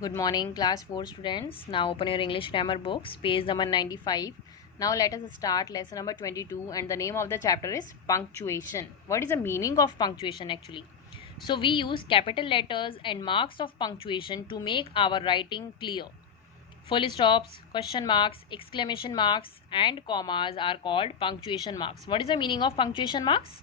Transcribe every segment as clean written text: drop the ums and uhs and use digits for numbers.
Good morning, class 4 students. Now open your English grammar books, page number 95. Now let us start lesson number 22, and the name of the chapter is punctuation. What is the meaning of punctuation actually? So we use capital letters and marks of punctuation to make our writing clear. Full stops, question marks, exclamation marks and commas are called punctuation marks. What is the meaning of punctuation marks?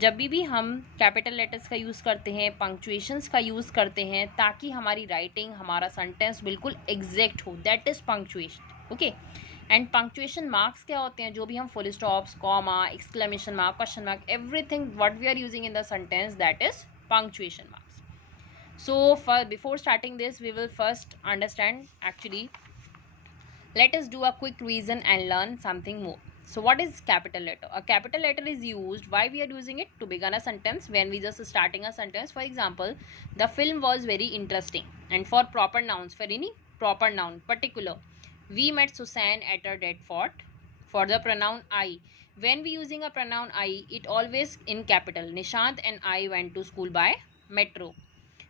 जब भी हम capital letters का use करते हैं, punctuations का use करते हैं, ताकि हमारी राइटिंग, हमारा सेंटेंस बिल्कुल एग्जैक्ट हो, that is punctuation. Okay. And punctuation marks क्या होते हैं? जो भी हम full stops, comma, exclamation mark, question mark, everything what we are using in the sentence, that is punctuation marks. So before starting this, we will first understand actually. Let us do a quick revision and learn something more. So what is capital letter? A capital letter is used, why we are using it? To begin a sentence, when we just starting a sentence. For example, the film was very interesting. And for proper nouns, for any proper noun, particular, we met Susan at a dead fort. For the pronoun I, when we using a pronoun I, it always in capital. Nishant and I went to school by metro.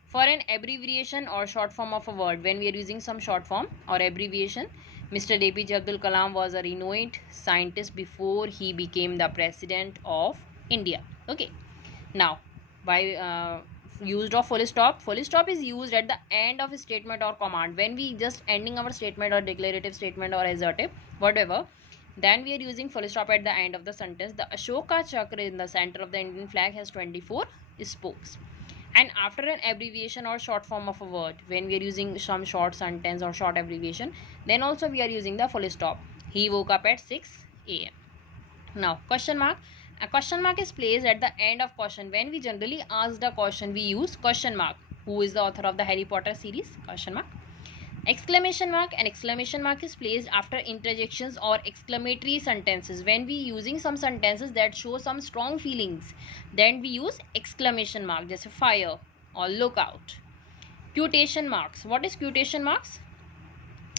For an abbreviation or short form of a word, when we are using some short form or abbreviation, Mr. APJ Abdul Kalam was a renowned scientist before he became the president of India. Okay. Now, by used of full stop. Full stop is used at the end of a statement or command. When we just ending our statement or declarative statement or assertive, whatever, then we are using full stop at the end of the sentence. The Ashoka Chakra in the center of the Indian flag has 24 spokes. And after an abbreviation or short form of a word, when we are using some short sentence or short abbreviation, then also we are using the full stop. He woke up at 6 a.m. Now, question mark. A question mark is placed at the end of question. When we generally ask the question, we use question mark. Who is the author of the Harry Potter series? Question mark. Exclamation mark. An exclamation mark is placed after interjections or exclamatory sentences. When we using some sentences that show some strong feelings, then we use exclamation mark, just fire or look out. Quotation marks. What is quotation marks?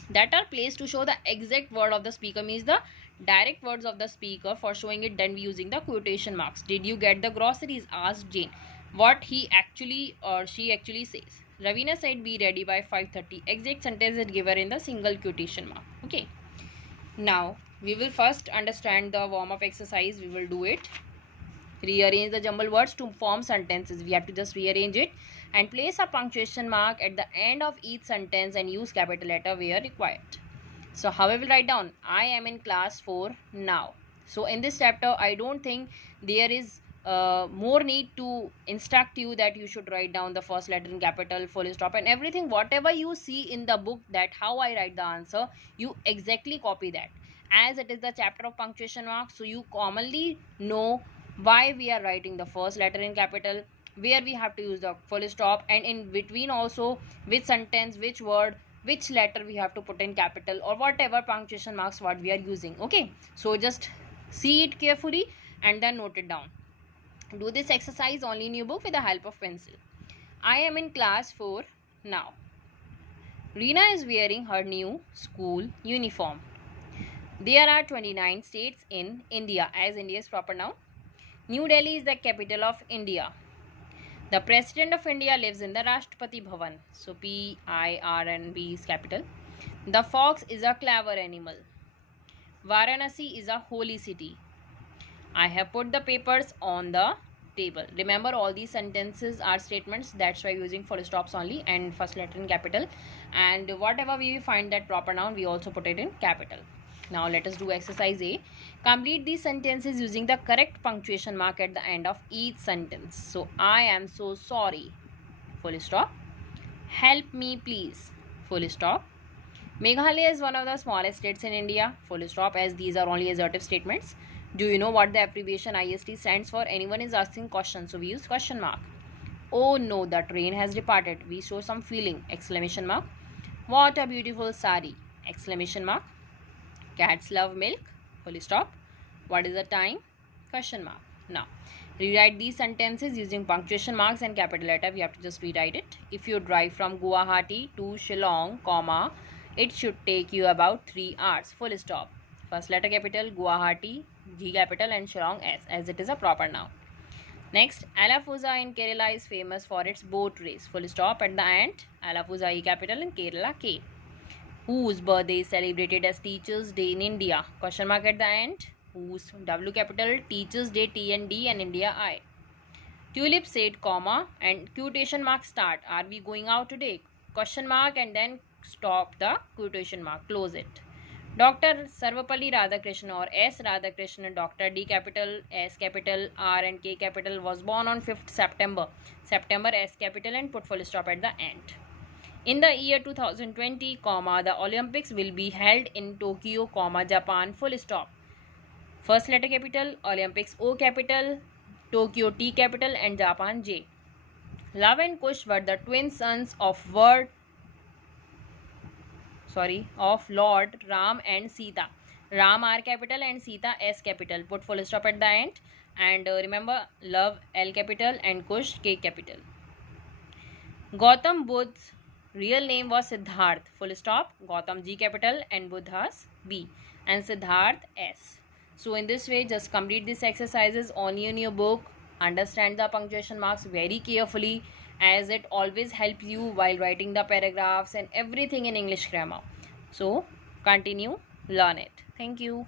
That are placed to show the exact word of the speaker, means the direct words of the speaker. For showing it, then we using the quotation marks. Did you get the groceries? Asked Jane. What he actually or she actually says. Ravina said be ready by 5:30. Exact sentence is given in the single quotation mark. Okay. Now we will first understand the warm-up exercise. We will do it. Rearrange the jumbled words to form sentences. We have to just rearrange it and place a punctuation mark at the end of each sentence and use capital letter where required. So how I will write down? I am in class 4 now. So in this chapter, I don't think there is more need to instruct you that you should write down the first letter in capital, full stop and everything. Whatever you see in the book, that how I write the answer, you exactly copy that, as it is the chapter of punctuation marks. So you commonly know why we are writing the first letter in capital, where we have to use the full stop, and in between also which sentence, which word, which letter we have to put in capital, or whatever punctuation marks what we are using. Okay, so just see it carefully and then note it down. Do this exercise only in your book with the help of pencil. I am in class 4 now. Reena is wearing her new school uniform. There are 29 states in India, as India is proper noun. New Delhi is the capital of India. The President of India lives in the Rashtrapati Bhavan. So P-I-R-N-B is capital. The fox is a clever animal. Varanasi is a holy city. I have put the papers on the table. Remember, all these sentences are statements. That's why using full stops only and first letter in capital. And whatever we find that proper noun, we also put it in capital. Now let us do exercise A. Complete these sentences using the correct punctuation mark at the end of each sentence. So I am so sorry, full stop. Help me please, full stop. Meghalaya is one of the smallest states in India, full stop, as these are only assertive statements. Do you know what the abbreviation IST stands for? Anyone is asking questions, so we use question mark. Oh no, the train has departed. We show some feeling, exclamation mark. What a beautiful sari, exclamation mark. Cats love milk, full stop. What is the time? Question mark. Now, rewrite these sentences using punctuation marks and capital letter. We have to just rewrite it. If you drive from Guwahati to Shillong, comma, it should take you about 3 hours, full stop. First letter capital, Guwahati, G capital, and Shillong S, as it is a proper noun. Next, Alappuzha in Kerala is famous for its boat race. Full stop at the end. Alappuzha E capital in Kerala K. Whose birthday is celebrated as Teachers Day in India? Question mark at the end. Whose W capital Teachers Day T and D and India I. Tulip said comma and quotation mark start. Are we going out today? Question mark and then stop the quotation mark. Close it. Dr. Sarvapalli Radhakrishnan or S. Radhakrishnan, Dr. D capital, S capital, R and K capital was born on 5th September. September S capital and put full stop at the end. In the year 2020, the Olympics will be held in Tokyo, Japan, full stop. First letter capital, Olympics O capital, Tokyo T capital and Japan J. Lava and Kush were the twin sons of Lord Ram and Sita. Ram R capital and Sita S capital. Put full stop at the end. And remember, love L capital and Kush K capital. Gautam Buddha's real name was Siddharth. Full stop. Gautam G capital and Buddha's B. And Siddharth S. So in this way, just complete these exercises only in your book. Understand the punctuation marks very carefully, as it always helps you while writing the paragraphs and everything in English grammar. So continue, learn it. Thank you.